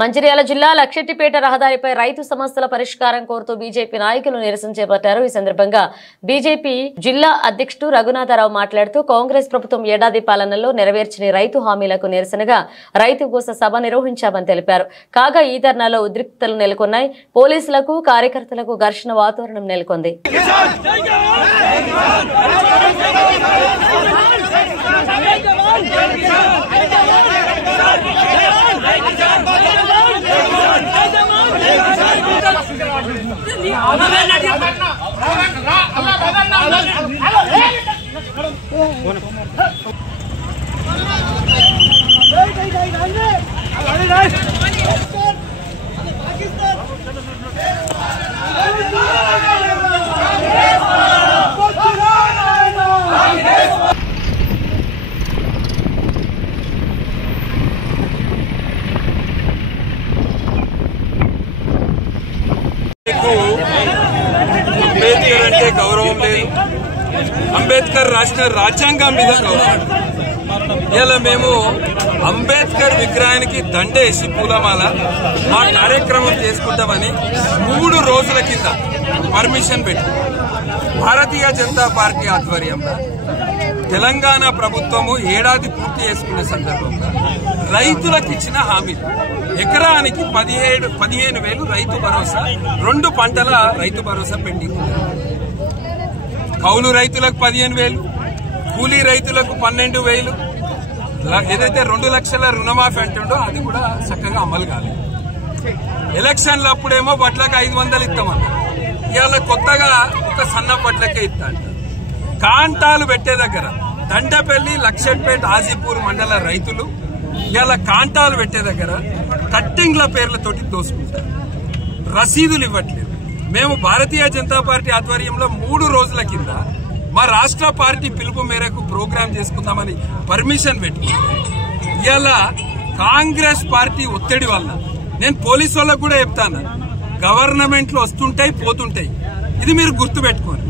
మంచిర్యాల జిల్లా లక్షెట్టిపేట రహదారిపై రైతు సమస్యల పరిష్కారం కోరుతూ బీజేపీ నాయకులు నిరసన చేపట్టారు। ఈ సందర్భంగా బీజేపీ జిల్లా అధ్యక్షుడు రఘునాథరావు మాట్లాడుతూ కాంగ్రెస్ ప్రభుత్వం ఏడాది పాలనలో నెరవేర్చని రైతు హామీలకు నిరసనగా రైతు గోస సభ నిర్వహించామని తెలిపారు। కాగా ఈ ధర్నాలో ఉద్రిక్తతలు నెలకొన్నాయి। పోలీసులకు కార్యకర్తలకు ఘర్షణ వాతావరణం నెలకొంది। అంబేద్కర్ అంటే గౌరవం లేదు। అంబేద్కర్ రాసిన రాజ్యాంగం మీద గౌరవం। ఇలా మేము అంబేద్కర్ విగ్రహానికి దండేసి పూలమాల మా కార్యక్రమం చేసుకుంటామని 3 రోజుల కింద పర్మిషన్ పెట్టి భారతీయ జనతా పార్టీ ఆధ్వర్యంలో తెలంగాణ ప్రభుత్వము ఏడాది పూర్తి చేసుకున్న సందర్భంగా రైతులకు ఇచ్చిన హామీలు ఎకరానికి 15,000 రైతు భరోసా, 2 పంటల రైతు భరోసా పెండింగ్। కౌలు రైతులకు 15,000, కూలీ రైతులకు 12,000, ఏదైతే 2 లక్షల రుణమాఫీ అంటుండో అది కూడా చక్కగా అమలు కాలేదు। ఎలక్షన్లు అప్పుడేమో వడ్లకు 500 ఇస్తామన్నారు, ఇవాళ కొత్తగా ఒక సన్న వడ్లకే ఇస్తాంట। కాంటాలు పెట్టే దగ్గర దండపల్లి, లక్షెట్పేట, ఆజీపూర్ మండల రైతులు ఇలా కాంటాలు పెట్టే దగ్గర కట్టింగ్ల పేర్లతోటి దోసుకుంటారు, రసీదులు ఇవ్వట్లేదు। మేము భారతీయ జనతా పార్టీ ఆధ్వర్యంలో 3 రోజుల కింద మా రాష్ట్ర పార్టీ పిలుపు మేరకు ప్రోగ్రాం చేసుకుందామని పర్మిషన్ పెట్టుకుంటే ఇలా కాంగ్రెస్ పార్టీ ఒత్తిడి వల్ల నేను పోలీసు వాళ్ళకు కూడా చెప్తాను, గవర్నమెంట్లు వస్తుంటాయి పోతుంటాయి, ఇది మీరు గుర్తుపెట్టుకోండి।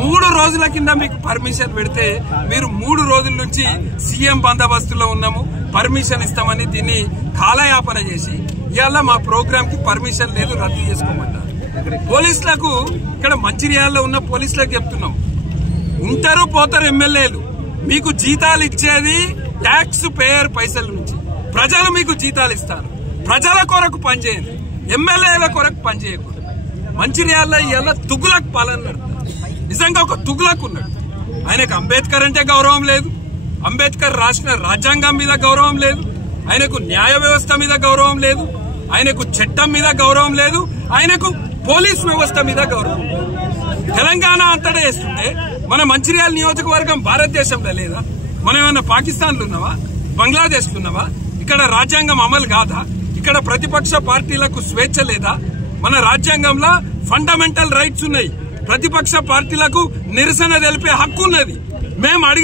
3 రోజుల కింద మీకు పర్మిషన్ పెడితే మీరు 3 రోజుల నుంచి సీఎం బందోబస్తులో ఉన్నాము, పర్మిషన్ ఇస్తామని దీన్ని కాలయాపన చేసి ఇవాళ మా ప్రోగ్రామ్ కి పర్మిషన్ లేదు, రద్దు చేసుకోమన్నారు। పోలీసులకు ఇక్కడ మంచిర్యాలలో ఉన్న పోలీసులకు చెప్తున్నాం, ఉంటారు పోతారు ఎమ్మెల్యేలు, మీకు జీతాలు ఇచ్చేది ట్యాక్స్ పేయర్ పైసల నుంచి, ప్రజలు మీకు జీతాలు ఇస్తారు, ప్రజల కొరకు పనిచేయండి, ఎమ్మెల్యేల కొరకు పనిచేయకూడదు। మంచిర్యాలలో ఇవాళ తుగులక్ పాలన నడుతుంది, నిజంగా ఒక తుగులక్ ఉన్నాడు। ఆయనకు అంబేద్కర్ అంటే గౌరవం లేదు, అంబేద్కర్ రాసిన రాజ్యాంగం మీద గౌరవం లేదు, ఆయనకు న్యాయ వ్యవస్థ మీద గౌరవం లేదు, ఆయనకు చట్టం మీద గౌరవం లేదు, ఆయనకు పోలీస్ వ్యవస్థ మీద గౌరవం। తెలంగాణ అంతటా వేస్తుంటే మన మంచిర్యాల నియోజకవర్గం భారతదేశంలో లేదా? మనం ఏమన్నా పాకిస్తాన్లో ఉన్నావా, బంగ్లాదేశ్లో ఉన్నావా? ఇక్కడ రాజ్యాంగం అమలు కాదా? ఇక్కడ ప్రతిపక్ష పార్టీలకు స్వేచ్ఛ లేదా? మన రాజ్యాంగంలో ఫండమెంటల్ రైట్స్ ఉన్నాయి, ప్రతిపక్ష పార్టీలకు నిరసన తెలిపే హక్కు ఉన్నది। మేము అడిగి